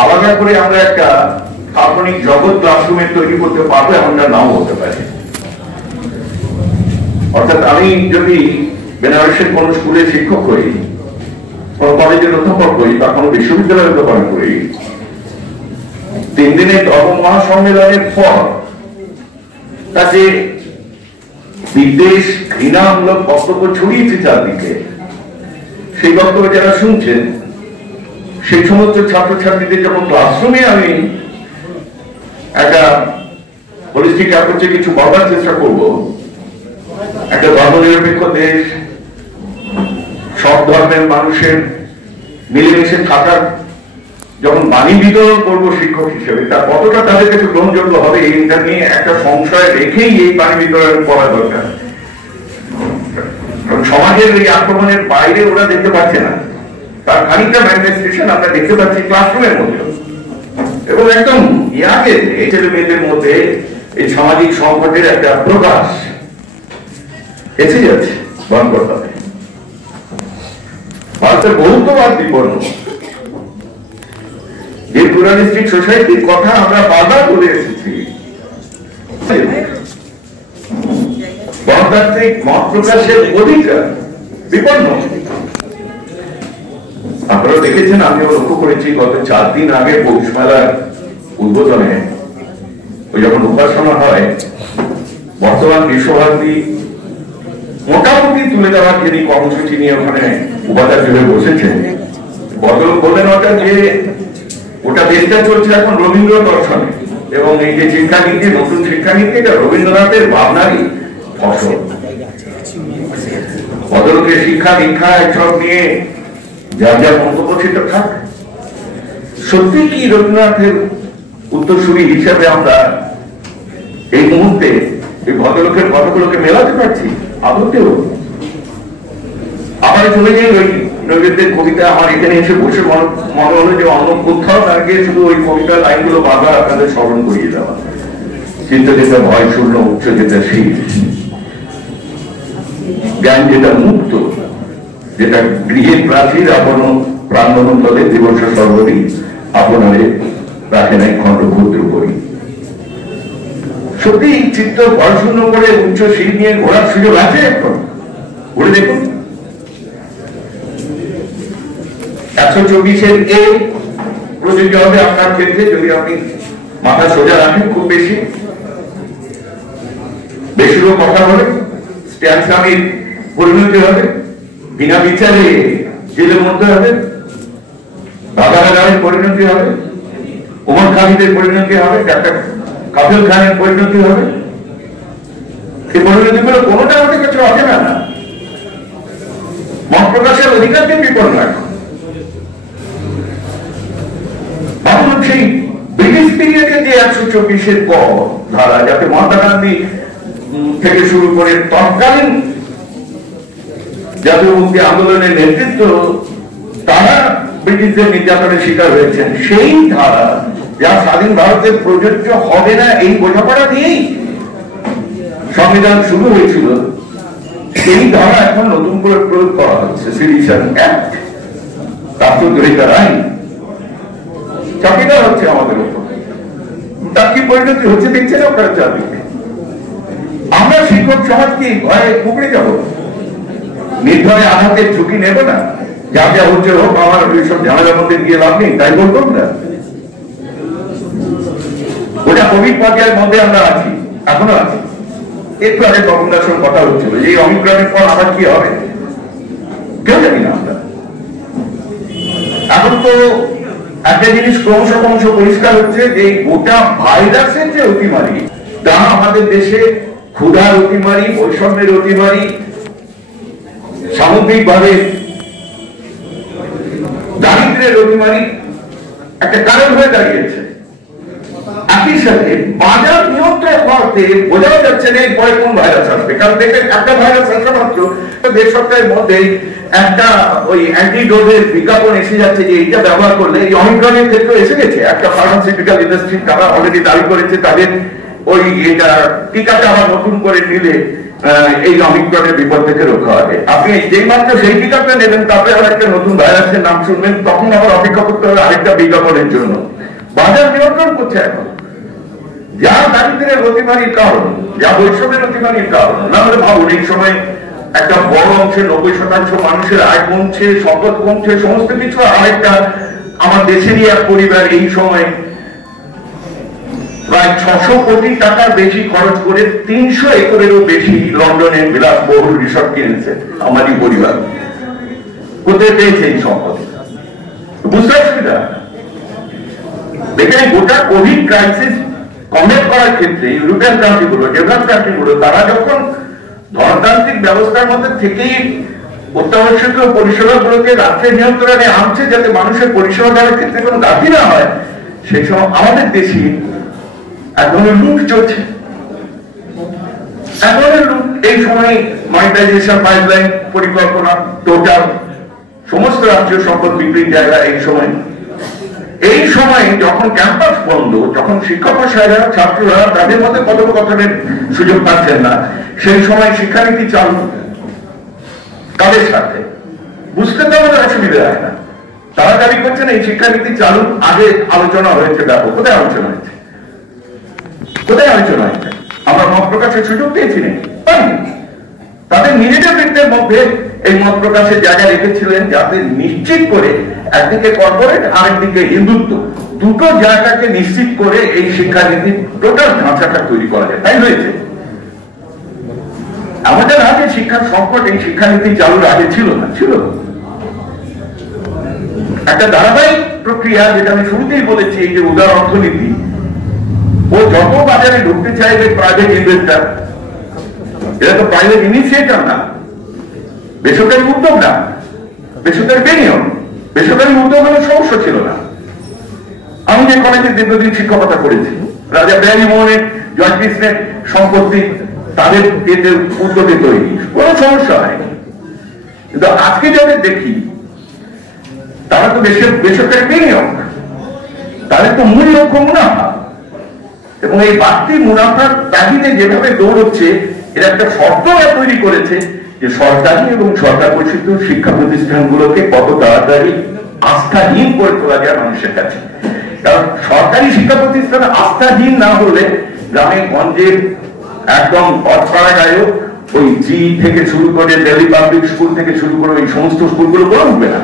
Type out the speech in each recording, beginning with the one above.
আলাদা করে আমরা একটা কাল্পনিক জগৎ ক্লাসরুমে তৈরি করতে পারবো এমনটা নাও হতে পারে। অর্থাৎ আমি যদি বেনারসের কোন স্কুলে শিক্ষক করি, কোন কলেজের অধ্যাপক করি বা কোনো বিশ্ববিদ্যালয়ের অধ্যাপনা করি, 3 দিনের ধর্ম মহাসম্মেলনের পর তাকে বিদ্বেষ ঘৃণামূলক বক্তব্য ছড়িয়েছে চারদিকে, সেই বক্তব্য যারা শুনছেন সেই সমস্ত ছাত্রছাত্রীদের যখন ক্লাসরুমে আমি একটা হোলিস্টিক অ্যাপ্রোচে কিছু বলার চেষ্টা করব, একটা ধর্মনিরপেক্ষ দেশ, সব ধর্মের মানুষের মিলেমিশে থাকার যখন বাণী বিতরণ করবো শিক্ষক হিসেবে, তা কতটা তাদের কাছে গ্রহণযোগ্য হবে এইটা নিয়ে একটা সংশয় রেখেই এই বাণী বিতরণ করা দরকার। কারণ সমাজের এই আক্রমণের বাইরে ওরা দেখতে পাচ্ছে না, তার খানিকটা ম্যানিফেস্টেশন আমরা দেখতে পাচ্ছি ক্লাসরুমের মধ্যে, এবং একদম ইয়াকে ছেলে মেয়েদের মধ্যে এই সামাজিক সংকটের একটা প্রকাশ এসে যাচ্ছে। বন্ধ করতে হবে। ভারতের বহুত্ববাদ বিপন্ন যে প্লুরালিস্টিক সোসাইটির কথা আমরা বারবার বলে এসেছি, গণতান্ত্রিক মত প্রকাশের অধিকার বিপন্ন। আপনারা দেখেছেন, আমিও লক্ষ্য করেছি, গত 4 দিন আগে পৌষ মেলার উদ্বোধনে ওই যখন উপাসনা হয়, বর্তমান বিশ্বভারতী মোটামুটি তুলে দেওয়ার যিনি কর্মসূচি নিয়ে ওখানে উপাচার্য হয়ে বসেছেন, বদল বললেন ওটা যে ওটা দেশটা চলছে এখন রবীন্দ্র দর্শনে, এবং এই যে শিক্ষানীতি, নতুন শিক্ষানীতি, এটা রবীন্দ্রনাথের ভাবনারই ফসল। বদলকে শিক্ষা দীক্ষা এসব নিয়ে যার যার মন্তব্য সেটা থাক। সত্যি কি রবীন্দ্রনাথের উত্তরসূরি হিসাবে আমরা এই মুহূর্তে এই ভদ্রলোকের কথাগুলোকে মেলাতে পারছি? আদতেও আবার চলে যাই ওই রবীন্দ্রের কবিতা। আমার এখানে এসে বসে মনে হলো যে অন্য কোথাও তাকে শুধু ওই কবিতার লাইনগুলো বারবার আপনাদের স্মরণ করিয়ে দেওয়া। চিত্ত যেটা ভয় শূন্য, উচ্চ যেটা শীত, জ্ঞান যেটা মুক্ত, যেটা গৃহের প্রাচীর আপন প্রাণবন তলে দিবস সর্বদিন আপনারে রাখে নাই খণ্ড ক্ষুদ্র করি। সত্যি চিত্ত ভয়শূন্য করে উচ্চ শীত নিয়ে ঘোরার সুযোগ আছে এখন? ঘুরে দেখুন। 124-এর এ প্রযোজ্য হবে আপনার ক্ষেত্রে যদি আপনি মাথা সোজা রাখেন। খুব বেশিরও কথা বলে স্ট্যান্ডসামির পরিণতি হবে, বিনা বিচারে জেলের মধ্যে হবে, বাগানের পরিণতি হবে, ওমর খালিদের পরিণতি হবে, ডাক্তার কাফেল খানের পরিণতি হবে। এই পরিণতিগুলো কোনোটা আমাদের কাছে আছে না। মত প্রকাশের অধিকারকে বিপন্ন এখন। ভাবুন সেই ব্রিটিশ পিরিয়ডে যে 124-এর ক ধারা, যাতে মহাত্মা গান্ধী থেকে শুরু করে তৎকালীন জাতীয় মুক্তি আন্দোলনের নেতৃত্ব, তারা ব্রিটিশদের নির্যাতনের শিকার হয়েছেন। সেই ধারা যা স্বাধীন ভারতে প্রযোজ্য হবে না, এই বোঝাপড়া দিয়েই সংবিধান শুরু হয়েছিল, সেই ধারা এখন নতুন করে প্রয়োগ করা হচ্ছে। সিডিশন অ্যাক্ট, রাষ্ট্রদ্রোহিতার আইন চাপিয়ে হচ্ছে আমাদের উপর। তার কি পরিণতি হচ্ছে দেখছেন আপনারা চারদিকে। আমরা শিক্ষক সমাজ কি ভয়ে কুকড়ে যাব? নির্ভয়ে আঘাতের ঝুঁকি নেব না? যা যা হচ্ছে হোক, আমার ওইসব ঝামেলার মধ্যে গিয়ে লাভ নেই, তাই বলবো না। ওটা কোভিড পর্যায়ের মধ্যে আমরা আছি, এখনো আছি। একটু আগে তখনকার সঙ্গে কথা হচ্ছিল যে অমিক্রনের পর আবার কি হবে কেউ জানি না আমরা। এখন তো একটা জিনিস ক্রমশ পরিষ্কার হচ্ছে যে গোটা ভাইরাসের যে অতিমারি, তা আমাদের দেশে ক্ষুধার অতিমারি, বৈষম্যের অতিমারি, সামগ্রিকভাবে দারিদ্রের অতিমারি একটা কারণ হয়ে দাঁড়িয়েছে। একই সাথে বাজার নিয়ন্ত্রণ করতে বোঝাও যাচ্ছে না পরে কোন ভাইরাস আসবে। কারণ দেখেন, একটা ভাইরাস আসা মাত্র 1.5 সপ্তাহের মধ্যে একটা ওই অ্যান্টিডোটের বিজ্ঞাপন এসে যাচ্ছে যে এইটা ব্যবহার করলে, এই অমিক্রনের ক্ষেত্রে এসে গেছে। একটা ফার্মাসিউটিক্যাল ইন্ডাস্ট্রি তারা অলরেডি দাবি করেছে তাদের ওই এটা টিকাটা আবার নতুন করে নিলে এই অমিক্রণের বিপদ থেকে রক্ষা হবে। আপনি যেই মাত্র সেই টিকাটা নেবেন, তারপরে আবার একটা নতুন ভাইরাসের নাম শুনবেন, তখন আবার অপেক্ষা করতে হবে আরেকটা বিজ্ঞাপনের জন্য। বাজার নিয়ন্ত্রণ করছে এখন, যা দারিদ্রের অতিমারির কারণ, যা বৈষম্যের অতিমারির কারণ। না হলে ভাবুন, এই সময় একটা বড় অংশে 90% মানুষের আয় কমছে, সম্পদ কমছে, সমস্ত কিছু। আরেকটা আমার দেশেরই এক পরিবার এই সময় প্রায় 600 কোটি টাকার বেশি খরচ করে 300 একরেরও বেশি লন্ডনের বিলাসবহুল রিসর্ট কিনেছে আমারই পরিবার। কোথায় পেয়েছে এই সম্পদ? বুঝতে অসুবিধা। দেখেন, গোটা কোভিড ক্রাইসিস কমেট করার ক্ষেত্রে ইউরোপিয়ান কান্ট্রিগুলো, ডেভেলপ কান্ট্রিগুলো, তারা যখন ধনতান্ত্রিক ব্যবস্থার মধ্যে থেকেই অত্যাবশ্যকীয় পরিষেবাগুলোকে রাষ্ট্রের নিয়ন্ত্রণে আনছে যাতে মানুষের পরিষেবা দেওয়ার ক্ষেত্রে কোনো ঘাটতি না হয়, সেই সময় আমাদের দেশে এক ধরনের লুট চলছে। এক ধরনের লুট। এই সময় মনিটাইজেশন পাইপলাইন পরিকল্পনা, টোটাল সমস্ত রাষ্ট্রীয় সম্পদ বিক্রির জায়গা। এই সময় যখন ক্যাম্পাস বন্ধ, যখন শিক্ষক মশাইরা, ছাত্ররা তাদের মধ্যে কথোপকথনের সুযোগ পাচ্ছেন না, সেই সময় শিক্ষানীতি চালু তাদের সাথে বুঝতে তো আমাদের অসুবিধা হয় না। তারা দাবি করছেন এই শিক্ষানীতি চালু আগে আলোচনা হয়েছে। ব্যাপক কোথায় আলোচনা হয়েছে? কোথায় আলোচনা হয়েছে? আমরা মত প্রকাশের সুযোগ পেয়েছি নাকি? পাইনি। তাদের নিজেদের ব্যক্তির মধ্যে এই মত প্রকাশের জায়গা রেখেছিলেন যাতে নিশ্চিত করে একদিকে কর্পোরেট, আরেকদিকে হিন্দুত্ব, দুটো জায়গাকে নিশ্চিত করে এই শিক্ষানীতি টোটাল ঢাঁচাটা তৈরি করা যায়। তাই হয়েছে। আমাদের আগে শিক্ষার সংকট এই শিক্ষানীতি চালুর আগে ছিল না, ছিল একটা ধারাবাহিক প্রক্রিয়া, যেটা আমি শুরুতেই বলেছি। এই যে উদার অর্থনীতি, ও যত বাজারে ঢুকতে চাইবে প্রাইভেট ইনভেস্টার, এটা তো প্রাইভেট ইনিশিয়েটর না, বেসরকারি উদ্যোগ না, বেসরকারি বিনিয়োগ। বেসরকারি উদ্যোগ হলে সমস্যা ছিল না। আমি যে কলেজে দীর্ঘদিন শিক্ষকতা করেছি, রাজা ব্যারিমোহনের, জয়কৃষ্ণের সম্পত্তি তাদের উদ্যোগে তৈরি, কোনো সমস্যা হয়নি। কিন্তু আজকে যাদের দেখি, তারা তো দেশের বেসরকারি বিনিয়োগ, তাদের তো মূল লক্ষ্য মুনাফা, এবং এই বাড়তি মুনাফার তাগিদে যেভাবে দৌড়চ্ছে, এর একটা শর্ত তৈরি করেছে যে সরকারি এবং সরকার পোষিত শিক্ষা প্রতিষ্ঠানগুলোকে কত তাড়াতাড়ি আস্থাহীন করে তোলা যায় মানুষের কাছে। কারণ সরকারি শিক্ষা প্রতিষ্ঠান আস্থাহীন না হলে গ্রামে গঞ্জের একদম অটপাড়াগায়ও ওই জি থেকে শুরু করে দিল্লি পাবলিক স্কুল থেকে শুরু করে ওই সমস্ত স্কুলগুলো গড়ে উঠবে না।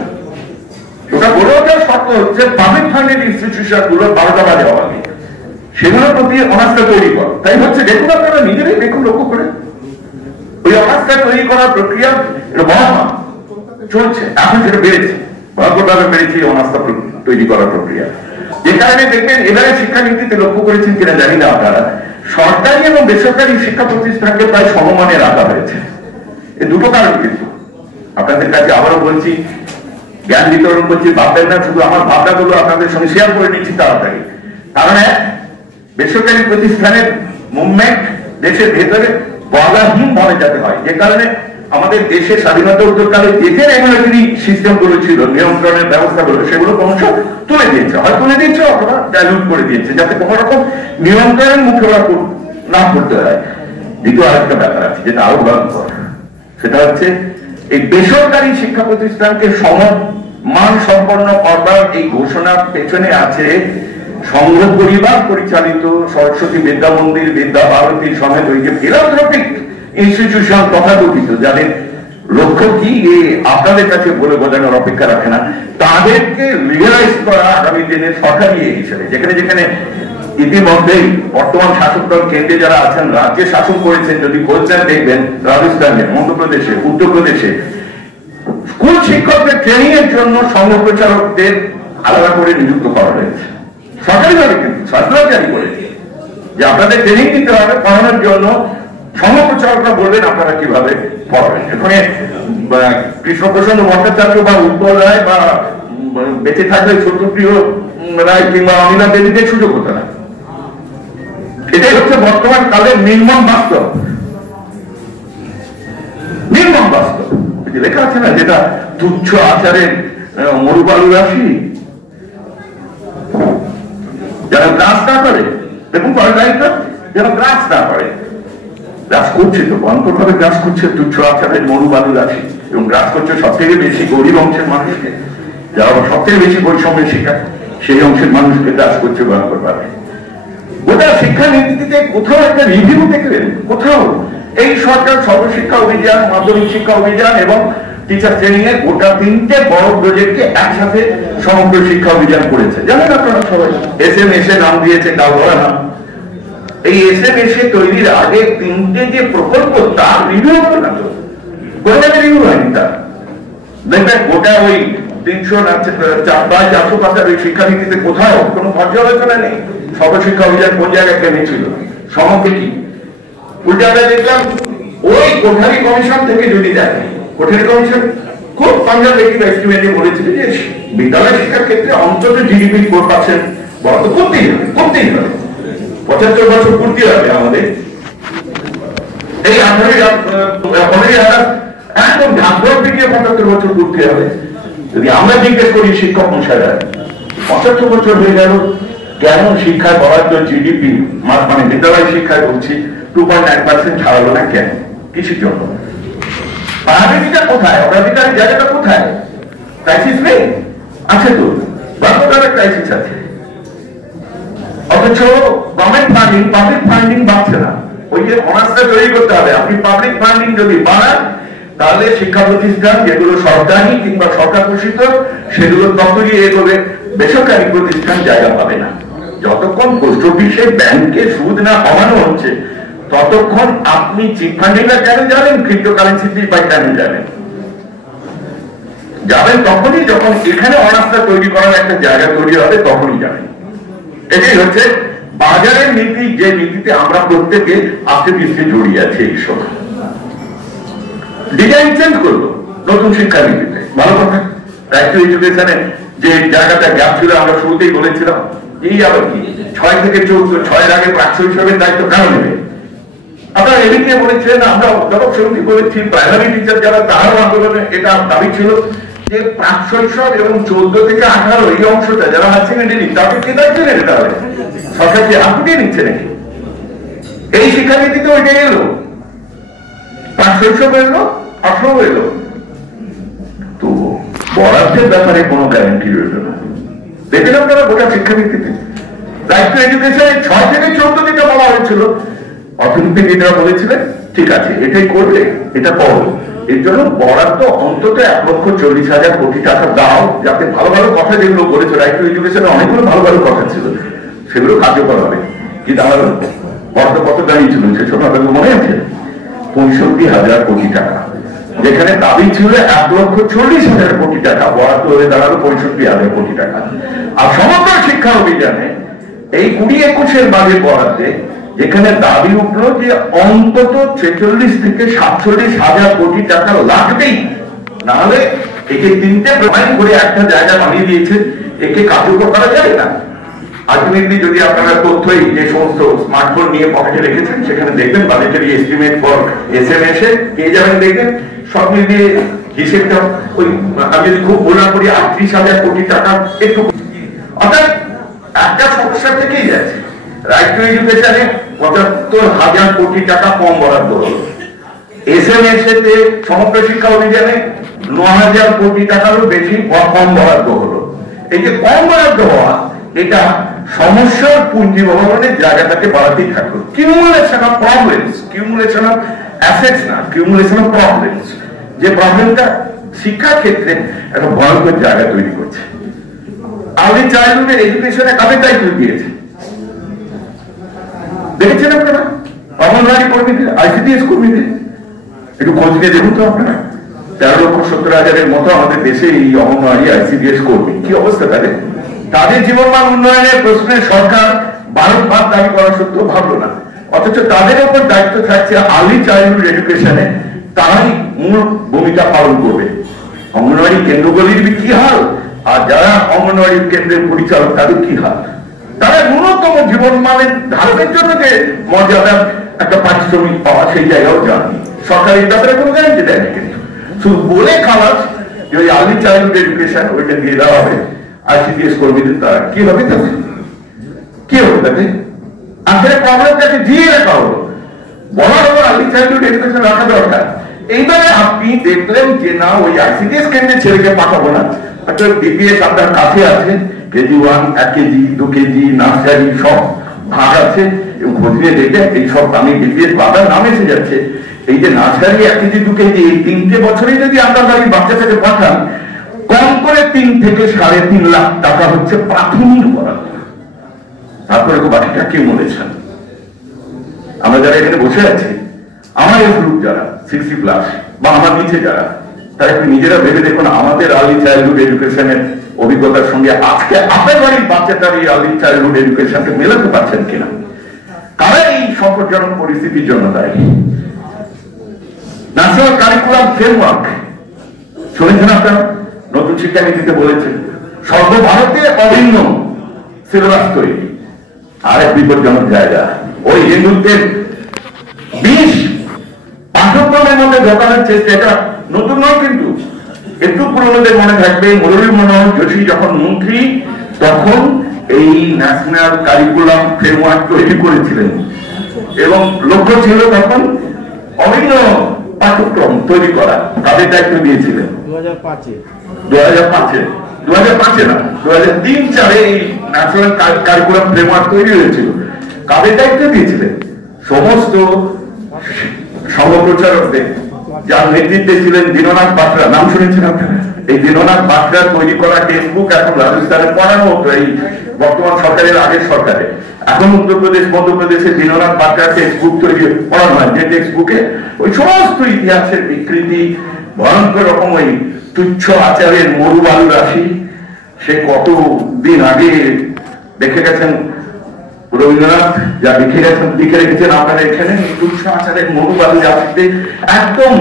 ওটা গড়ে ওঠার শর্ত হচ্ছে পাবলিক ফান্ডেড ইনস্টিটিউশন গুলো 12টা বাজে হওয়া নেই, সেগুলোর প্রতি অনাস্থা তৈরি করো। তাই হচ্ছে, দেখুন আপনারা নিজেরাই দেখুন, লক্ষ্য করে ওই অনাস্থা তৈরি করার প্রক্রিয়া মহামান চলছে। এখন সেটা বেড়েছে, ভয়ঙ্করভাবে বেড়েছে এই অনাস্থা তৈরি করার প্রক্রিয়া। যে কারণে দেখবেন, এবারে শিক্ষানীতিতে লক্ষ্য করেছেন কিনা জানি না আপনারা, সরকারি এবং বেসরকারি শিক্ষা প্রতিষ্ঠানকে প্রায় সমমানে রাখা হয়েছে। এই দুটো কারণ কিন্তু আপনাদের কাছে আবারও বলছি, জ্ঞান বিতরণ করছি, ভাববেন না, শুধু আমার ভাবনাগুলো আপনাদের সঙ্গে শেয়ার করে নিচ্ছি তাড়াতাড়ি। কারণ বেসরকারি প্রতিষ্ঠানের মুভমেন্ট দেশের ভেতরে বাধাহীন ভাবে যাতে হয়, যে কারণে আমাদের দেশের স্বাধীনতা উত্তরকালে যে রেগুলেটরি সিস্টেম গুলো ছিল, নিয়ন্ত্রণের ব্যবস্থাগুলো, সেগুলো ক্রমশ তুলে দিয়েছে, হয় তুলে দিয়েছে অথবা ডাইলুট করে দিয়েছে, যাতে কোনো রকম নিয়ন্ত্রণের মুখে ওরা না করতে হয়। দ্বিতীয় আরেকটা ব্যাপার আছে যেটা আরো ভয়ঙ্কর, সেটা হচ্ছে এই বেসরকারি শিক্ষা প্রতিষ্ঠানকে সমমান সম্পন্ন করবার এই ঘোষণার পেছনে আছে সংঘ পরিবার পরিচালিত সরস্বতী বিদ্যা মন্দির, বিদ্যা ভারতী সমেত ওই যে ফিলান্থ্রপিক ইনস্টিটিউশন তথাকথিত, যাদের লক্ষ্য কি আপনাদের কাছে বলে বোঝানোর অপেক্ষা রাখে না, তাদেরকে লিগালাইজ করা আগামী দিনের সরকারি হিসেবে। যেখানে যেখানে ইতিমধ্যেই বর্তমান শাসক দল কেন্দ্রে যারা আছেন, রাজ্যে শাসন করেছেন, যদি খোঁজেন দেখবেন রাজস্থানে, মধ্যপ্রদেশে, উত্তরপ্রদেশে স্কুল শিক্ষকদের ট্রেনিং এর জন্য সংঘ প্রচারকদের আলাদা করে নিযুক্ত করা হয়েছে সরকারিভাবে, কিন্তু সরকার জারি করেছে যে আপনাদের ট্রেনিং দিতে হবে পড়ানোর জন্য। সংঘ প্রচারকরা বলবেন আপনারা কিভাবে পড়াবেন। এখানে কৃষ্ণপ্রসন্ন ভট্টাচার্য বা উৎপল রায় বা বেঁচে থাকলে সত্যপ্রিয় রায় কিংবা অনিলা দেবীদের সুযোগ হতো না। এটাই হচ্ছে বর্তমান কালের নির্মম বাস্তব। নির্মম বাস্তব লেখা আছে না, যেটা তুচ্ছ আচারের মরুবালু রাশি, যারা গ্রাস না করে, দেখুন যেন গ্রাস না করে, গ্রাস করছে, তো ভয়ঙ্কর ভাবে গ্রাস করছে তুচ্ছ আচারের মরুবালু রাশি, এবং গ্রাস করছে সব থেকে বেশি গরিব অংশের মানুষকে, যারা সব থেকে বেশি বৈষম্যের শিকার, সেই অংশের মানুষকে গ্রাস করছে ভয়ঙ্কর ভাবে। গোটা শিক্ষা নীতিতে কোথাও একটা রিভিউ দেখলেন? কোথাও? এই সরকার সর্বশিক্ষা অভিযান, মাধ্যমিক শিক্ষা অভিযান এবং টিচার ট্রেনিং এর গোটা 3টে বড় প্রজেক্টকে একসাথে সমগ্র শিক্ষা অভিযান করেছে। জানেন আপনারা সবাই, SMS এ নাম দিয়েছে, কাউ বলা নাম। এই SMS এ তৈরির আগে 3টে যে প্রকল্প, তার রিভিউ হলো না, তো কোনো রিভিউ হয়নি। তার দেখবেন গোটা ওই 300 পাতার ওই শিক্ষানীতিতে কোথাও কোনো পর্যালোচনা নেই সর্বশিক্ষা অভিযান কোন জায়গায় থেমেছিল, সমগ্র কি। উল্টে আমরা দেখলাম ওই কোঠারি কমিশন থেকে যদি দেখে, কোঠারি কমিশন খুব কনজারভেটিভ এস্টিমেটে বলেছিল যে বিদ্যালয় শিক্ষার ক্ষেত্রে অন্তত GDP 4% বরাদ্দ করতেই হবে, করতেই হবে। 75 বছর পূর্তি হবে আমাদের, এই 15 একদম ঢাকঢোল পিটিয়ে 75 বছর পূর্তি হবে। যদি আমরা জিজ্ঞেস করি শিক্ষক মশাইরা, 75 বছর হয়ে গেল, কেন শিক্ষায় বরাদ্দ GDP মানে বিদ্যালয় শিক্ষায় বলছি 2.9% ছাড়ালো না কেন? কিসের জন্য? প্রায়োরিটিটা কোথায়? অগ্রাধিকারের জায়গাটা কোথায়? ক্রাইসিস নেই? আছে তো, বাস্তবের ক্রাইসিস আছে। অথচ গভর্নমেন্ট ফান্ডিং, পাবলিক ফান্ডিং বাড়ছে না। ওই যে অনার্সটা তৈরি করতে হবে, আপনি পাবলিক ফান্ডিং যদি বাড়ান তাহলে শিক্ষা প্রতিষ্ঠান যেগুলো সরকারি কিংবা সরকার পোষিত সেগুলো ততই এগোবে, বেসরকারি প্রতিষ্ঠান জায়গা পাবে না। যতক্ষণ পোস্ট অফিসে ব্যাংকে সুদ না কমানো হচ্ছে ততক্ষণ আপনি চিট ফান্ডিংটা কেন জানেন, ক্রিপ্টোকারেন্সি কেন জানেন? যাবেন তখনই যখন এখানে অনাস্থা তৈরি করার একটা জায়গা তৈরি হবে, তখনই যাবেন। এটাই হচ্ছে বাজারের নীতি, যে নীতিতে আমরা প্রত্যেকে আস্তে পিছতে জড়িয়ে আছে। এই সময় ডিজাইন চেঞ্জ করবো নতুন শিক্ষা নীতিতে, ভালো কথা। রাইট টু এডুকেশনে যে জায়গাটা গ্যাপ ছিল আমরা শুরুতেই বলেছিলাম, এই আবার কি 6 থেকে 14, 6 আগে প্রাচ্য হিসাবে দায়িত্ব কেন নেবে? আপনারা এদিকে বলেছিলেন, আমরা অধ্যাপক সমিতি বলেছি, প্রাইমারি টিচার যারা তারাও আন্দোলনে এটা দাবি ছিল যে প্রাক শৈশব এবং 14 থেকে 18 এই অংশটা যারা হায়ার সেকেন্ডারি, তাদের কে দায়িত্ব নেবে? তাহলে সরকার কি হাত দিয়ে নিচ্ছে নাকি? এই শিক্ষানীতিতে ওইটাই এলো, প্রাক শৈশব এলো, 18 এলো। তো বরাদ্দের ব্যাপারে কোনো গ্যারান্টি রইল না। দেখেন আপনারা গোটা শিক্ষানীতিতে রাইট টু এডুকেশনে 6 থেকে 14 যেটা বলা হয়েছিল, অর্থনীতিবিদরা বলেছিলেন ঠিক আছে এটাই করবে, এটা করো, এর জন্য বরাদ্দ অন্তত 1,40,000 কোটি টাকা দাও, যাতে ভালো ভালো কথা যেগুলো বলেছে রাইট টু এডুকেশনে অনেকগুলো ভালো ভালো কথা ছিল সেগুলো কার্যকর হবে। কিন্তু আমার বরাদ্দ কত দাঁড়িয়েছিল সেসব আপনাদের মনে আছে? 65,000 কোটি টাকা, যেখানে দাবি ছিল 1,40,000 কোটি টাকা, বরাদ্দ হয়ে দাঁড়ালো 65,000 কোটি টাকা। আর সমগ্র শিক্ষা অভিযানে এই 20-21 বাজেট বরাদ্দে যেখানে দাবি উঠলো যে অন্তত 46 থেকে 47,000 কোটি টাকা লাগবেই, না হলে একে 3টে প্রমাণ করে একটা জায়গা বানিয়ে দিয়েছে, একে কার্যকর করা যাবে না। আলটিমেটলি যদি আপনারা তথ্যই যে সমস্ত স্মার্টফোন নিয়ে পকেটে রেখেছেন সেখানে দেখবেন বাজেটারি এস্টিমেট ফর SMS এ পেয়ে যাবেন, দেখবেন সব মিলিয়ে হিসেবটা ওই আমি যদি খুব বলা করি 38,000 কোটি টাকা একটু, অর্থাৎ একটা সমস্যা থেকেই যাচ্ছে। রাইট টু এডুকেশনে 75,000 কোটি টাকা কম বরাদ্দ হলো, SMS এতে সমগ্র শিক্ষা অভিযানে 9,000 কোটি টাকারও বেশি কম বরাদ্দ হলো। এই যে কম বরাদ্দ হওয়া, এটা সমস্যার পুঁজি ভবনের জায়গাটাকে বাড়াতেই থাকলো। কিউমুলেশন অফ প্রবলেমস, কিউমুলেশন অফ অ্যাসেটস না, কিউমুলেশন অফ প্রবলেমস, যে প্রবলেমটা শিক্ষা ক্ষেত্রে একটা ভয়ঙ্কর জায়গা তৈরি করছে। আর্লি চাইল্ডহুড এডুকেশনে কাদের দায়িত্ব দিয়েছে দেখেছেন আপনারা? অঙ্গনওয়াড়ি কর্মীদের, ICDS কর্মীদের একটু খোঁজ নিয়ে দেখুন তো আপনারা। 13,70,000-এর মতো আমাদের দেশে এই অঙ্গনওয়াড়ি ICDS কর্মী, কি অবস্থা তাদের? তাদের জীবনমান উন্নয়নের প্রশ্নে সরকার বারবার দাবি করা সত্ত্বেও ভাবলো না, অথচ তাদের উপর দায়িত্ব থাকছে আর্লি চাইল্ডহুড এডুকেশনে, তারাই মূল ভূমিকা পালন করবে। অঙ্গনওয়াড়ি কেন্দ্রগুলির কি হাল, আর যারা অঙ্গনওয়াড়ি কেন্দ্রের পরিচালক তাদের কি হাল? তারা ন্যূনতম জীবন মানের ধারণের জন্য যে মর্যাদা একটা পারিশ্রমিক পাওয়া, সেই জায়গাও জানি সরকার এই ব্যাপারে কোনো গ্যারান্টি দেয়নি। কিন্তু শুধু বলে খালাস যে ওই আর্লি চাইল্ডহুড এডুকেশন ওইটা দিয়ে দেওয়া হবে ICDS কর্মীদের, তারা কি হবে তাতে? কি হবে তাতে? আসলে প্রবলেমটাকে দিয়ে রাখা হলো। বড় বড় আর্লি চাইল্ডহুড এডুকেশন রাখা দরকার। এইবারে আপনি দেখলেন যে না ওই আইসিডিএস কেন্দ্রে ছেলেকে পাঠাবো না, একটা বিপিএস আপনার কাছে আছে, কেজি 1, 1 কেজি 2 কেজি নার্সারি সব ভাগ আছে, খোঁজ নিয়ে দেখে এই সব আমি বিপিএস বাবার নাম এসে যাচ্ছে। এই যে নার্সারি 1 কেজি 2 কেজি এই 3টে বছরে যদি আপনার বাড়ির বাচ্চাটাকে পাঠান, কম করে 3 থেকে 3.5 লাখ টাকা হচ্ছে প্রাথমিক বরাদ্দ। তারপরে বাকিটা কে বলেছেন? আমরা যারা এখানে বসে আছি, আমার এই গ্রুপ যারা 60+ বা আমার নিচে যারা, তারা একটু নিজেরা ভেবে দেখুন আমাদের আর্লি চাইল্ডহুড এডুকেশনের অভিজ্ঞতার সঙ্গে আজকে আপনার বাড়ির বাচ্চাটার এই আর্লি চাইল্ডহুড এডুকেশনকে মেলাতে পারছেন কিনা। কারা এই সংকটজনক পরিস্থিতির জন্য দায়ী? ন্যাশনাল কারিকুলাম ফ্রেমওয়ার্ক শুনেছেন আপনারা? নতুন শিক্ষানীতিতে বলেছেন সর্বভারতে অভিন্ন সিলেবাস তৈরি। আর এক বিপজ্জনক জায়গা, ওই হিন্দুত্বের 20 পাঠ্যক্রমের মধ্যে ঢোকানোর চেষ্টা। এটা নতুন নয়, কিন্তু একটু পুরোনোদের মনে থাকবে মুরলী মনোহর যোশী যখন মন্ত্রী তখন এই ন্যাশনাল কারিকুলাম ফ্রেমওয়ার্ক তৈরি করেছিলেন এবং লক্ষ্য ছিল তখন অভিন্ন পাঠ্যক্রম তৈরি করা। তাদের দায়িত্ব দিয়েছিলেন 2005-এ 2005-এ না 2003-4 এই ন্যাশনাল কারিকুলাম ফ্রেমওয়ার্ক তৈরি হয়েছিল। কাদের দায়িত্ব দিয়েছিলেন? সমস্ত সংঘপ্রচারকদের, যার নেতৃত্বে ছিলেন দীননাথ বাটরা। নাম শুনেছেন আপনারা? এই দীননাথ বাটরা তৈরি করা টেক্সট এখন রাজস্থানে পড়ানো হতো, এই বর্তমান সরকারের আগের সরকারে। এখন উত্তরপ্রদেশ মধ্যপ্রদেশে দীননাথ বাটরা টেক্সট বুক তৈরি পড়ানো হয়, যে টেক্সট বুকে ওই সমস্ত ইতিহাসের বিকৃতি, ভয়ঙ্কর রকম ওই তুচ্ছ আচারের মরুবালু রাশি। সে কত দিন আগে দেখে গেছেন রবীন্দ্রনাথ, যা লিখে রেখেছেন আপনারা এখানে, তুচ্ছ আচারের মরুবালু রাশিতে একদম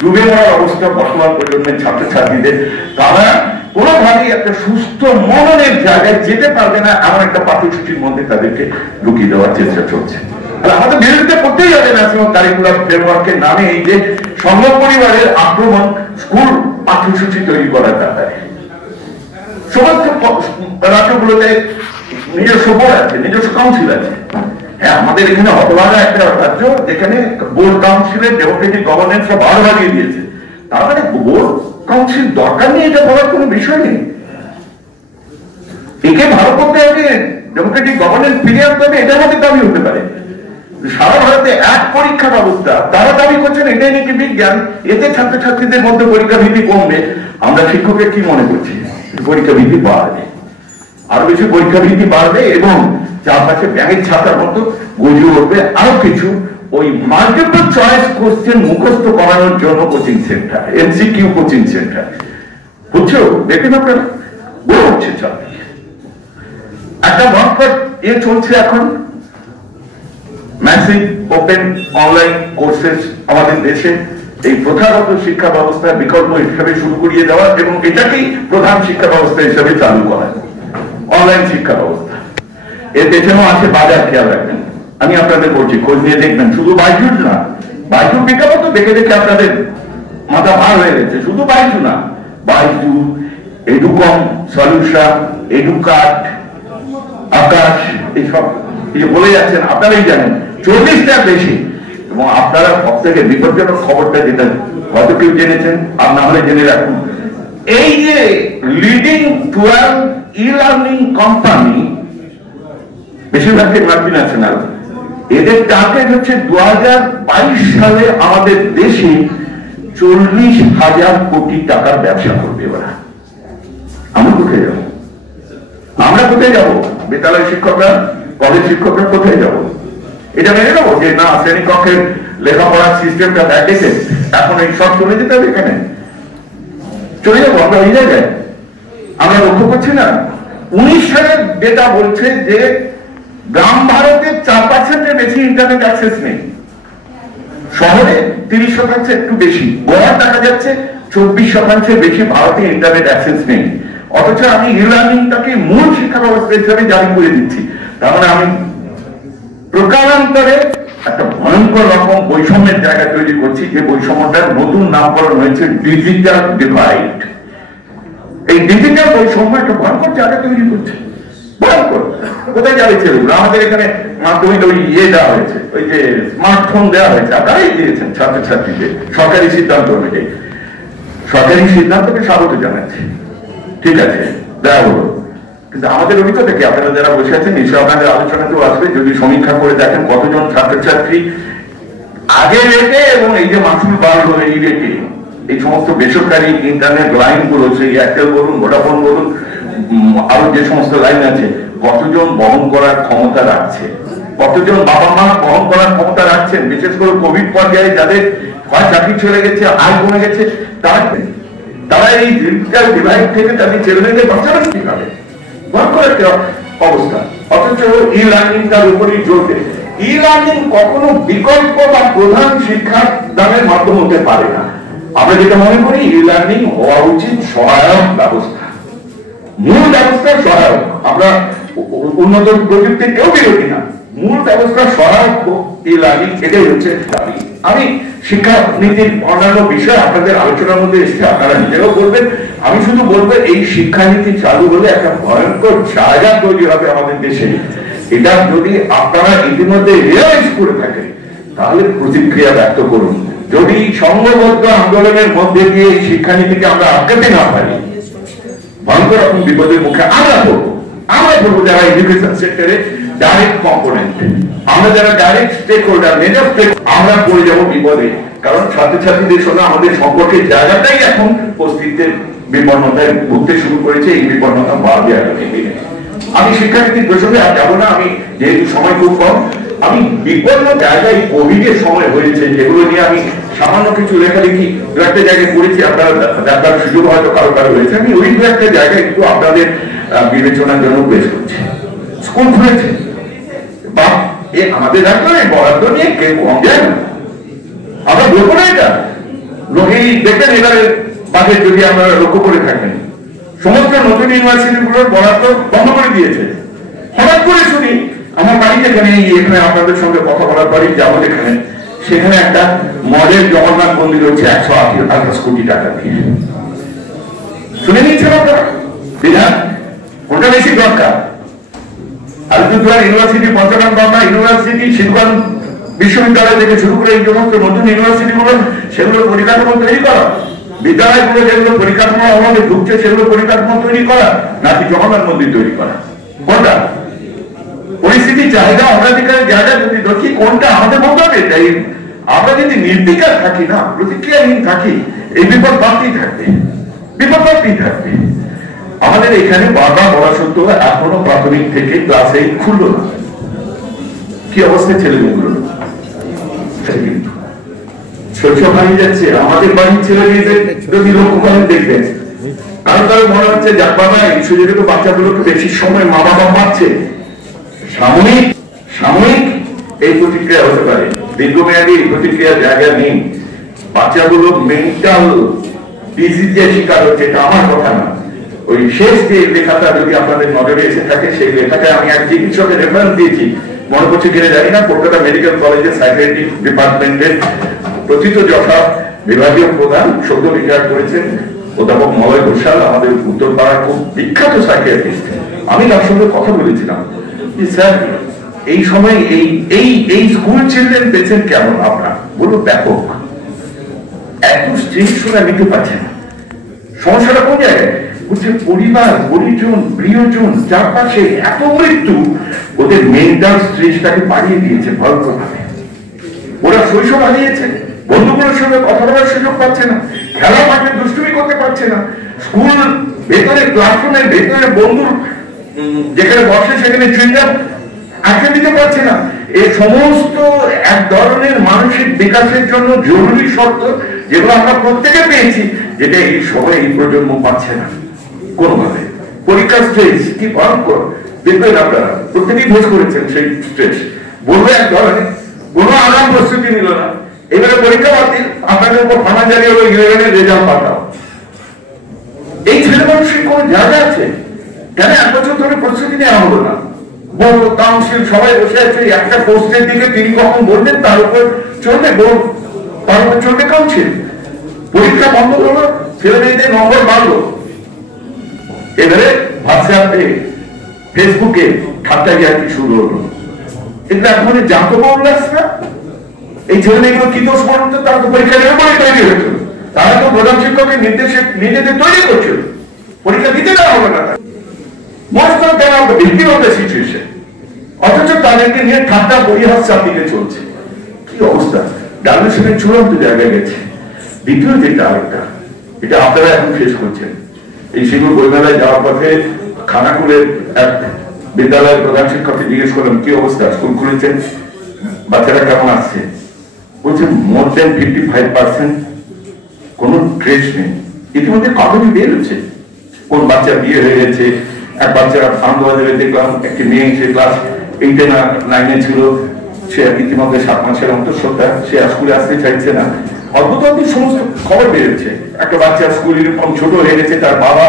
ডুবে মরার অবস্থা বর্তমান প্রজন্মের ছাত্রছাত্রীদের। তারা কোনোভাবেই একটা সুস্থ মননের জায়গায় যেতে পারবে না, এমন একটা পাঠ্যসূচির মধ্যে তাদেরকে ঢুকিয়ে দেওয়ার চেষ্টা চলছে। আমাদের বিরোধিতা করতেই হবে ন্যাশনাল কারিকুলাম ফ্রেমওয়ার্কের নামে এই যে সংঘ পরিবারের আক্রমণ স্কুল পাঠ্যসূচি তৈরি করার ব্যাপারে। সমস্ত রাজ্যগুলোতে নিজস্ব বোর্ড আছে, নিজস্ব কাউন্সিল আছে। হ্যাঁ, আমাদের এখানে হতভাগা একটা রাজ্য যেখানে বোর্ড কাউন্সিলের ডেমোক্রেটিক গভর্নেন্স ভালো লাগিয়ে দিয়েছে। তার মানে বোর্ড কাউন্সিল দরকার নেই, এটা বলার কোনো বিষয় নেই। একে ভালো করতে হবে, ডেমোক্রেটিক গভর্নেন্স ফিরিয়ে আনতে হবে, এটার মধ্যে দাবি হতে পারে। সারা ভারতে এক পরীক্ষা ব্যবস্থা, তারা দাবি করছেন এটাই নাকি বিজ্ঞান, এতে ছাত্রছাত্রীদের মধ্যে পরীক্ষা ভীতি কমবে। আমরা শিক্ষকের কি মনে করছি? পরীক্ষা ভীতি বাড়বে, আরো বেশি পরীক্ষা ভীতি বাড়বে এবং চারপাশে ব্যাঙের ছাতার মতো গজিয়ে উঠবে আরো কিছু ওই মাল্টিপল চয়েস কোশ্চেন মুখস্থ করানোর জন্য coaching centre, MCQ coaching centre. বুঝছো? দেখেন আপনারা বড় হচ্ছে চারদিকে একটা ভয়ঙ্কর চলছে এখন। ম্যাসিভ ওপেন অনলাইন কোর্সেস আমাদের দেশে এই প্রথাগত শিক্ষা ব্যবস্থার বিকল্প হিসেবে শুরু করিয়ে দেওয়া এবং এটাকেই প্রধান শিক্ষা ব্যবস্থা হিসেবে চালু করা, অনলাইন শিক্ষা ব্যবস্থা। এর পেছনেও আছে বাজার, খেয়াল রাখবেন। আমি আপনাদের বলছি, খোঁজ নিয়ে দেখবেন। শুধু বাইজুস না, বাইজু বিজ্ঞাপন তো দেখে দেখে আপনাদের মাথা ভার হয়ে গেছে। শুধু বাইজু না, বাইজু, এডুকম সলিউশন, এডুকার্ট, আকাশ, এইসব বলে যাচ্ছেন, আপনারাই জানেন 40টা বেশি। এবং আপনারা সব থেকে বিপজ্জনক খবরটা, যেটা হয়তো কেউ জেনেছেন আর না হলে জেনে রাখুন, এই যে লিডিং 12 ই-লার্নিং কোম্পানি, বেশিরভাগই মাল্টিন্যাশনাল, এদের টার্গেট হচ্ছে 2022 সালে আমাদের দেশে 40,000 কোটি টাকার ব্যবসা করবে ওরা। আমরা কোথায় যাবো? আমরা কোথায় যাবো? বিদ্যালয় শিক্ষকরা, কলেজ শিক্ষকরা কোথায় যাবো? এটা মেনে নেবো যে না, শ্রেণীকক্ষের লেখাপড়ার সিস্টেমটা দেখেছে, এখন এই সব চলে যেতে হবে? এখানে চলে যাবো আমরা ওই জায়গায়? আমরা লক্ষ্য করছি না 19 সালের ডেটা বলছে যে গ্রাম ভারতে 4%-এর বেশি ইন্টারনেট অ্যাক্সেস নেই, শহরে 30% একটু বেশি, গোয়া দেখা যাচ্ছে 24% বেশি ভারতে ইন্টারনেট অ্যাক্সেস নেই। অথচ আমি ই-লার্নিংটাকে মূল শিক্ষা ব্যবস্থা হিসেবে জারি করে দিচ্ছি। তার মানে আমি প্রকারান্তরে একটা ভয়ঙ্কর রকম বৈষম্যের জায়গা তৈরি করছি, যে বৈষম্যটার নতুন নামকরণ হয়েছে ডিজিটাল ডিভাইড। এই ডিজিটাল বৈষম্য একটা ভয়ঙ্কর জায়গা তৈরি করছে, ভয়ঙ্কর। কোথায় যাবে ছেলেগুলো? আমাদের এখানে মাধ্যমিক ওই দেওয়া হয়েছে, ওই যে স্মার্টফোন দেওয়া হয়েছে, আপনারাই দিয়েছেন ছাত্রছাত্রীদের সরকারি সিদ্ধান্ত অনুযায়ী। সরকারি সিদ্ধান্তকে স্বাগত জানাচ্ছে, ঠিক আছে, দেওয়া হলো। কিন্তু আমাদের অভিজ্ঞতা কি? আপনারা যারা বসে আছেন নিশ্চয় আপনাদের আলোচনাতেও আসবে, যদি সমীক্ষা করে দেখেন কতজন ছাত্রছাত্রী আগে রেটে এবং এই যে মাসুল বাড়লো এই রেটে এই সমস্ত বেসরকারি ইন্টারনেট লাইন গুলো, সেই এয়ারটেল বলুন, ভোডাফোন বলুন, আরো যে সমস্ত লাইন আছে, কতজন বহন করার ক্ষমতা রাখছে? কতজন বাবা মা বহন করার ক্ষমতা রাখছেন? বিশেষ করে কোভিড পর্যায়ে যাদের হয় চাকরি চলে গেছে, আয় কমে গেছে, তারা এই ডিজিটাল ডিভাইস থেকে তাদের ছেলেমেয়েদের বাঁচাবেন কিভাবে? ভয়ঙ্কর একটা অবস্থা। অথচ ই লার্নিং তার উপরই জোর দেয়। ই লার্নিং কখনো বিকল্প বা প্রধান শিক্ষার দানের মাধ্যম হতে পারে না। আমরা যেটা মনে করি, ই লার্নিং হওয়া উচিত সহায়ক ব্যবস্থা, মূল ব্যবস্থা সহায়ক। আমরা উন্নত প্রযুক্তির কেউ বিরোধী না, মূল ব্যবস্থা সহায়ক হোক ই লার্নিং, এটাই হচ্ছে দাবি। আমি শিক্ষা নীতির অন্যান্য বিষয় আপনাদের আলোচনার মধ্যে এসে আপনারা নিজেরাও বলবেন। আমি শুধু বলবো, এই শিক্ষানীতি চালু হলে একটা ভয়ঙ্কর জায়গা তৈরি হবে আমাদের দেশে। এটা যদি আপনারা ইতিমধ্যে রিয়েলাইজ করে থাকেন তাহলে প্রতিক্রিয়া ব্যক্ত করুন। যদি সংঘবদ্ধ আন্দোলনের মধ্যে দিয়ে শিক্ষানীতিকে আমরা আটকাতে না পারি, ভয়ঙ্কর রকম বিপদের মুখে আমরা পড়বো যারা এডুকেশন সেক্টরে ডাইরেক্ট কম্পোনেন্ট, আমরা যারা direct stake holder, major stake, আমরা পড়ে যাবো বিপদে। কারণ ছাত্রছাত্রীদের সঙ্গে আমাদের সম্পর্কের জায়গাটাই এখন অস্তিত্বের বিপন্নতায় ভুগতে শুরু করেছে। এই বিপন্নতা বাড়বে আগামী দিনে। আমি শিক্ষানীতির প্রসঙ্গে আর যাবো না, আমি যেহেতু সময় খুব কম, আমি বিপন্ন জায়গায় কোভিড এর সময় হয়েছে যেগুলো নিয়ে আমি সামান্য কিছু লেখালেখি দু একটা জায়গায় পড়েছি, আপনারা দেখার সুযোগ হয়তো কারো কারো হয়েছে। আমি ওই দু একটা জায়গায় একটু আপনাদের বিবেচনার জন্য পেশ করছি। স্কুল খুলেছে বা আমাদের রাখলো বরাদ্দ নিয়ে কেউ কম যায় না, আমরা বলবো না এটা। লোকেই দেখবেন এবারে বাজেট যদি আপনারা লক্ষ্য করে থাকেন, সমস্ত নতুন ইউনিভার্সিটিগুলোর বরাদ্দ বন্ধ করে দিয়েছে। হঠাৎ করে শুনি, আমার বাড়ি যেখানে, এখানে আপনাদের সঙ্গে কথা বলার পরই যাবো যেখানে, সেখানে একটা মডেল জগন্নাথ মন্দির হচ্ছে 128 কোটি টাকা দিয়ে। শুনে নিচ্ছেন আপনারা বিধান, কোনটা বেশি দরকার? আলিপুরদুয়ার ইউনিভার্সিটি, পঞ্চগড় ইউনিভার্সিটি, শিবগঞ্জ বিশ্ববিদ্যালয় থেকে শুরু করে এই সমস্ত নতুন ইউনিভার্সিটি গুলো, সেগুলোর পরিকাঠামো তৈরি করা, বিদ্যালয়গুলো যেগুলো পরিকাঠামো অভাবে ঢুকছে সেগুলো পরিকাঠামো তৈরি করা, নাকি জগন্নাথ মন্দির তৈরি করা? কোনটা? পরিস্থিতি চাহিদা অগ্রাধিকারের জায়গা যদি দেখি কোনটা আমাদের বলতে হবে। তাই আমরা যদি নির্বিকার থাকি না, প্রতিক্রিয়াহীন থাকি, এই বিপদ বাড়তেই থাকবে, বিপদ বাড়তেই থাকবে। আমাদের এখানে বারবার বলা সত্ত্বেও এখনো প্রাথমিক থেকে ক্লাস 8 খুললো না। কি অবস্থায় ছেলেমেয়েগুলো? শৈশব হারিয়ে যাচ্ছে। আমাদের বাড়ির ছেলে মেয়েদের যদি লক্ষ্য করেন দেখবেন, কারণ তাদের মনে হচ্ছে যাক বাবা এই সুযোগে তো বাচ্চাগুলোকে বেশি সময় মা বাবা পাচ্ছে। সাময়িক এই প্রতিক্রিয়া হতে পারে, দীর্ঘমেয়াদী এই প্রতিক্রিয়ার জায়গা নেই। বাচ্চাগুলো মেন্টাল ডিজিজের শিকার হচ্ছে, এটা আমার কথা না। ওই শেষ যে লেখাটা যদি আপনাদের নজরে এসে থাকে, সেই লেখাটা আমি এক চিকিৎসকের রেফারেন্স দিয়েছি, মনে করছে কিনে জানি না, কলকাতা মেডিকেল কলেজের সাইকিয়াট্রি ডিপার্টমেন্টের প্রথিত যথা বিভাগীয় প্রধান সদ্য রিটায়ার করেছেন অধ্যাপক মলয় ঘোষাল, আমাদের উত্তরপাড়ার খুব বিখ্যাত সাইকিয়াট্রিস্ট। আমি তার সঙ্গে কথা বলেছিলাম যে স্যার এই সময় এই স্কুল চিলড্রেন পেয়েছেন কেমন আপনার? বললো ব্যাপক, এত স্ট্রেস শুনে নিতে পারছেন। সমস্যাটা কোন জায়গায়? বলছে পরিবার, পরিজন, প্রিয়জন, চারপাশে এত মৃত্যু ওদের মেন্টাল স্ট্রেসটাকে বাড়িয়ে দিয়েছে ভয়ঙ্কর ভাবে। ওরা শৈশব হারিয়েছে, বন্ধুগুলোর সঙ্গে কথা বলার সুযোগ পাচ্ছে না, খেলা মাঠে দুষ্টুমি করতে পারছে না, স্কুল ভেতরে ক্লাসরুমের ভেতরে বন্ধুর যেখানে বসে সেখানে চুইংগাম আটকে দিতে পারছে না। এই সমস্ত এক ধরনের মানসিক বিকাশের জন্য জরুরি শর্ত, যেগুলো আমরা প্রত্যেকে পেয়েছি, যেটা এই সময় এই প্রজন্ম পাচ্ছে না কোনোভাবে। পরীক্ষার স্ট্রেস কি ভয়ঙ্কর দেখবেন আপনারা, প্রত্যেকেই ভোজ করেছেন সেই স্ট্রেস। বলবো এক ধরনের কোনো আগাম প্রস্তুতি নিল না, এবারে পরীক্ষা বাতিল, আপনাদের উপর থানা জারি হলো 11-এর রেজাল্ট পাঠাও। এই ছেলে মানুষের কোন জায়গা আছে? কেন 1 বছর ধরে প্রস্তুতি নেওয়া হলো না? বোর্ড কাউন্সিল সবাই বসে আছে, একটা পোস্টের দিকে তিনি কখন বলবেন তার উপর চলবে বোর্ড, তার উপর চলবে কাউন্সিল। পরীক্ষা বন্ধ হলো, ছেলে মেয়েদের নম্বর বাড়লো, এবারে হোয়াটসঅ্যাপে ফেসবুকে ঠাট্টা কি শুরু হলো, এগুলো এখন জানতো লাগছে না। এই ছেলে মেয়েগুলো কি দোষ বলতো, তারা তো পরীক্ষা দেবে বলে তৈরি হয়েছিল, তারা তো প্রধান শিক্ষকের নির্দেশে নিজেদের তৈরি করছিল, পরীক্ষা দিতে দেওয়া হবে না। Most of them are the victim of the situation, অথচ তাদেরকে নিয়ে ঠাট্টা পরিহাস চারদিকে চলছে। কি অবস্থা, ডাইমেনশনের চূড়ান্ত জায়গায় গেছে। দ্বিতীয় যেটা আরেকটা, এটা আপনারা এখন ফেস করছেন, এই শিশুর বইমেলায় যাওয়ার পথে খানাকুলের এক বিদ্যালয়ের প্রধান শিক্ষককে জিজ্ঞেস করলাম কি অবস্থা, স্কুল খুলেছেন, বাচ্চারা কেমন আসছে? বলছে মোর দেন 55% কোন ট্রেস নেই। ইতিমধ্যে কাগজে বের হচ্ছে কোন বাচ্চা বিয়ে হয়ে গেছে। এক বাচ্চা আনন্দবাজারে দেখলাম একটি মেয়ে, সে ক্লাস 8 না 9 ছিল, সে ইতিমধ্যে 7 মাসের অন্তঃসত্ত্বা, সে স্কুলে আসতে চাইছে না। অদ্ভুত অদ্ভুত সমস্ত খবর বেরোচ্ছে। একটা বাচ্চা স্কুল ইউনিফর্ম ছোট হয়ে গেছে, তার বাবা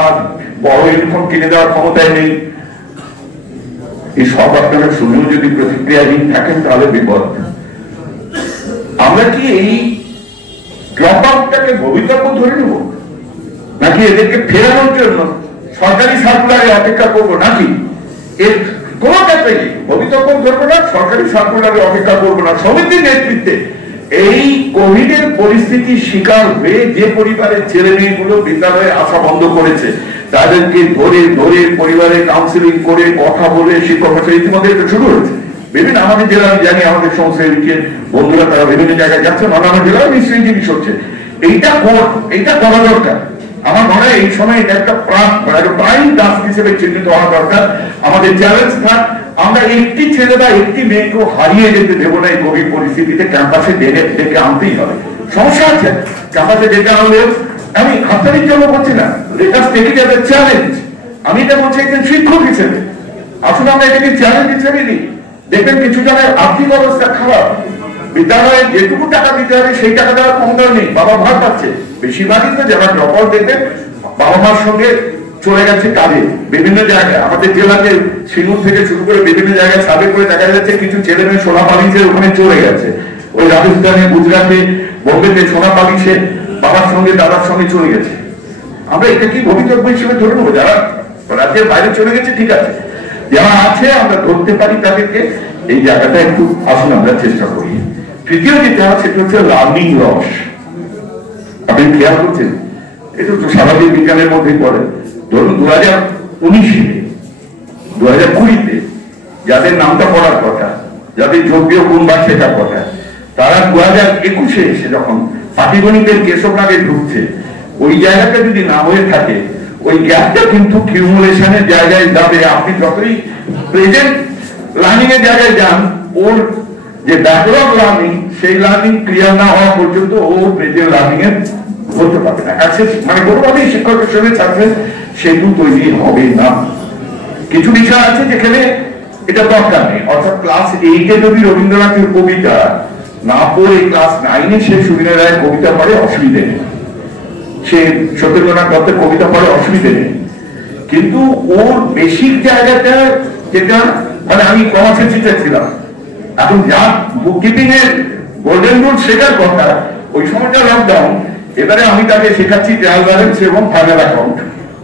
বড় ইউনিফর্ম কিনে দেওয়ার ক্ষমতায় নেই। এই সব আপনারা শুনেও যদি প্রতিক্রিয়াহীন থাকেন তাহলে বিপদ। আমরা কি এই ড্রপ আউটটাকে ভবিতব্য ধরে নেব, নাকি এদেরকে ফেরানোর জন্য সরকারি সার্কুলারে অপেক্ষা করবো, নাকি এর কোনোটাতেই ভবিতব্য ধরবো না, সরকারি সার্কুলারে অপেক্ষা করবো না। সমিতির নেতৃত্বে এই কোভিডের পরিস্থিতির শিকার হয়ে যে পরিবারের ছেলে মেয়েগুলো বিদ্যালয়ে আসা বন্ধ করেছে, তাদেরকে ধরে ধরে পরিবারে কাউন্সিলিং করে কথা বলে শিক্ষক ইতিমধ্যে এটা শুরু হয়েছে। বিভিন্ন আমাদের জেলা, আমি জানি আমাদের সমস্ত বন্ধুরা তারা বিভিন্ন জায়গায় যাচ্ছে, আমার জেলায় নিশ্চয়ই জিনিস হচ্ছে। এইটা করা দরকার। আমার মনে হয় এই সময় এটা একটা প্রাইম টাস্ক হিসেবে চিহ্নিত হওয়া দরকার। আমাদের চ্যালেঞ্জ থাক, আমরা একটি ছেলে বা একটি মেয়েকেও হারিয়ে যেতে দেবো না। এই কোভিড পরিস্থিতিতে ক্যাম্পাসে ডেকে আনতেই হবে। সমস্যা আছে, ক্যাম্পাসে ডেকে আনলেও আমি হাততালির জন্য বলছি না, let's take it as a challenge. আমি এটা বলছি একজন শিক্ষক হিসেবে, আসলে আমরা এটাকে চ্যালেঞ্জ হিসেবে নিই। দেখবেন কিছু জনের আর্থিক অবস্থা খারাপ, বিদ্যালয়ে যেটুকু টাকা দিতে হবে সেই টাকা দেওয়ার ক্ষমতা নেই, বাবা ভার পাচ্ছে। বেশিরভাগই তো যারা ড্রপ আউট দেখবেন বাবা মার সঙ্গে চলে গেছে কাজে বিভিন্ন জায়গায়। আমাদের জেলাতে সিঙ্গুর থেকে শুরু করে বিভিন্ন জায়গায় সার্ভে করে দেখা যাচ্ছে কিছু ছেলে মেয়ে সোনা পালিশের ওখানে চলে গেছে। ওই রাজস্থানে, গুজরাটে, বোম্বেতে সোনা পালিশে বাবার সঙ্গে দাদার সঙ্গে চলে গেছে। আমরা এটা কি ভবিতব্য হিসেবে ধরে নেবো? যারা রাজ্যের বাইরে চলে গেছে ঠিক আছে, যারা আছে আমরা ধরতে পারি তাদেরকে। এই জায়গাটা একটু আসুন আমরা চেষ্টা করি। তৃতীয় যেটা সেটা হচ্ছে লার্নিং লস। আপনি খেয়াল করছেন, এটা তো স্বাভাবিক বিজ্ঞানের মধ্যেই পড়ে। ধরুন 2019-এ 2020-তে যাদের নামটা পড়ার কথা, যাদের যোগ্য গুণ বা শেখার কথা, তারা 2021-এ এসে যখন পাটিগণিতের কেশবরাগে ঢুকছে, ওই জায়গাটা যদি না হয়ে থাকে, ওই গ্যাপটা কিন্তু কিউমুলেশনের জায়গায় যাবে। আপনি যতই প্রেজেন্ট লার্নিং এর জায়গায় যান, ওর যে ব্যাকলগ লার্নিং, সেই লার্নিং ক্লিয়ার না হওয়া পর্যন্ত ও প্রেজেন্ট লার্নিং এর করতে পারবে না। মানে কোনোভাবেই শিক্ষকের সঙ্গে ছাত্রের সেতু তৈরি হবে না। কিছু বিষয় আছে যেখানে এটা দরকার নেই। অর্থাৎ ক্লাস 8-এ যদি রবীন্দ্রনাথের কবিতা না পড়ে ক্লাস 9-এ সে সুবিধা রায়ের কবিতা পড়ে, অসুবিধে নেই। সে সত্যেন্দ্রনাথ দত্তের কবিতা পড়ে, অসুবিধে নেই। কিন্তু ওর বেসিক জায়গাটা যেটা, মানে আমি কমার্সের টিচার ছিলাম, এখন যা বুক কিপিং এর গোল্ডেন রুল শেখার কথা, ওই সময়টা লকডাউন, এবারে আমি তাকে শেখাচ্ছি ট্রায়াল ব্যালেন্স এবং ফাইনাল অ্যাকাউন্ট।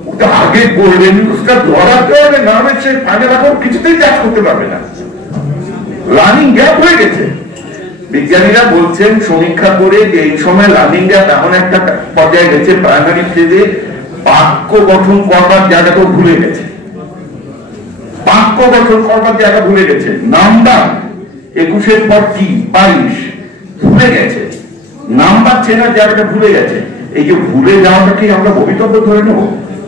ওটা আগে গোল্ডেন রুলসটা ধরাতে হবে, না হলে সে ফাইনাল অ্যাকাউন্ট কিছুতেই কাজ করতে পারবে না। লার্নিং গ্যাপ হয়ে গেছে। বিজ্ঞানীরা বলছেন সমীক্ষা করে যে এই সময় লার্নিং গ্যাপ এমন একটা পর্যায়ে গেছে, প্রাইমারি স্টেজে বাক্য গঠন করবার জায়গাটাও ভুলে গেছে। বাক্য গঠন করবার জায়গা ভুলে গেছে। নাম্বার 21-এর পর কি 22 ভুলে গেছে। নাম্বার চেনার জায়গাটা ভুলে গেছে। এই যে ভুলে যাওয়াটাকে আমরা ভবিতব্য ধরে নেব,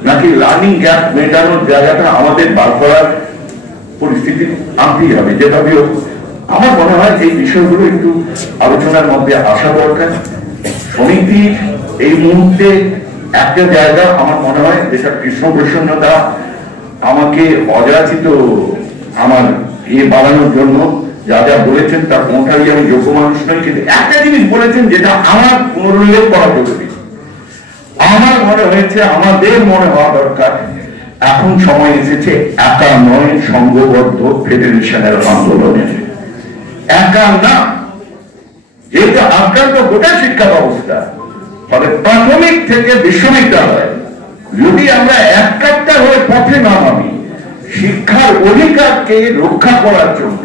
নাকি লার্নিং গ্যাপ মেটানোর জায়গাটা আমাদের বার করার পরিস্থিতি আনতেই হবে? যেভাবে আমার মনে হয় এই বিষয়গুলো একটু আলোচনার মধ্যে আসা দরকার। সমিতির এই মুহূর্তে একটা জায়গা আমার মনে হয় যেটা কৃষ্ণ প্রসন্নতা আমাকে অযাচিত আমার বাড়ানোর জন্য যা যা বলেছেন তার কোনটাই আমি যোগ্য মানুষ নই, কিন্তু একটা জিনিস বলেছেন যেটা আমার পুনরুল্লেখ করা জরুরি। আমার মনে হয়েছে, আমাদের মনে হওয়া দরকার, এখন সময় এসেছে একা নয়, সংঘবদ্ধ ফেডারেশনের আন্দোলনের। একা না, যেহেতু আক্রান্ত গোটা শিক্ষা ব্যবস্থা, ফলে প্রাথমিক থেকে বিশ্ববিদ্যালয় যদি আমরা এক কাট্টা হয়ে পথে না নামি, শিক্ষার অধিকারকে রক্ষা করার জন্য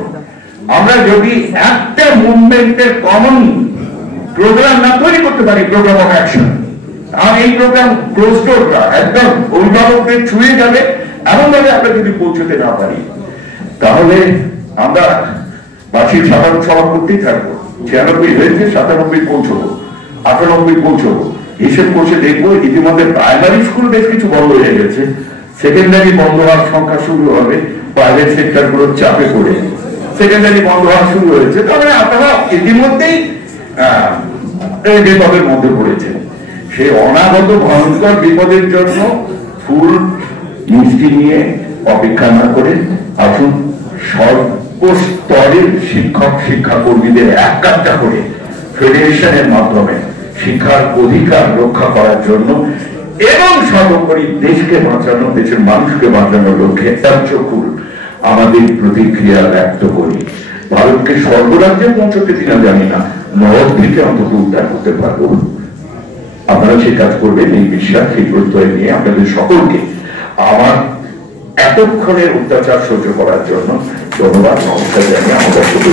আমরা যদি একটা মুভমেন্টের কমন প্রোগ্রাম না তৈরি করতে পারি, প্রোগ্রাম অফ অ্যাকশন, আর এই প্রোগ্রাম ক্লোজ ডোরটা একদম অভিভাবকদের ছুঁয়ে যাবে এমন ভাবে আমরা যদি পৌঁছতে না পারি, তাহলে আমরা বার্ষিক সাধারণ সভা করতেই থাকবো। 96 হয়েছে, 97 পৌঁছবো, 98 পৌঁছবো, হিসেব করছে দেখবো ইতিমধ্যে প্রাইমারি স্কুল বেশ কিছু বন্ধ হয়ে গেছে, সেকেন্ডারি বন্ধ হওয়ার সংখ্যা শুরু হবে, প্রাইভেট সেক্টর গুলোর চাপে পড়ে সেকেন্ডারি বন্ধ হওয়া শুরু হয়েছে। তাহলে আপনারা ইতিমধ্যেই বিপদের মধ্যে পড়েছে। সেই অনাগত ভয়ঙ্কর বিপদের জন্য ফুল মিষ্টি নিয়ে অপেক্ষা না করে আসুন সর্বস্তরের শিক্ষক শিক্ষাকর্মীদের এক কাজটা করে ফেডারেশনের মাধ্যমে শিক্ষার অধিকার রক্ষা করার জন্য এবং সর্বোপরি দেশকে বাঁচানো, দেশের মানুষকে বাঁচানোর লক্ষ্যে একচক্ষুর আমাদের প্রতিক্রিয়া ব্যক্ত করি। ভারতকে স্বর্গরাজ্যে পৌঁছতে কিনা জানি না, নরক থেকে অন্তত উদ্ধার করতে পারবো। আপনারা সেই কাজ করবেন এই বিশ্বাস, সেই প্রত্যয় নিয়ে আপনাদের সকলকে আমার এতক্ষণের অত্যাচার সহ্য করার জন্য ধন্যবাদ, নমস্কার জানিয়ে আমার বক্তব্য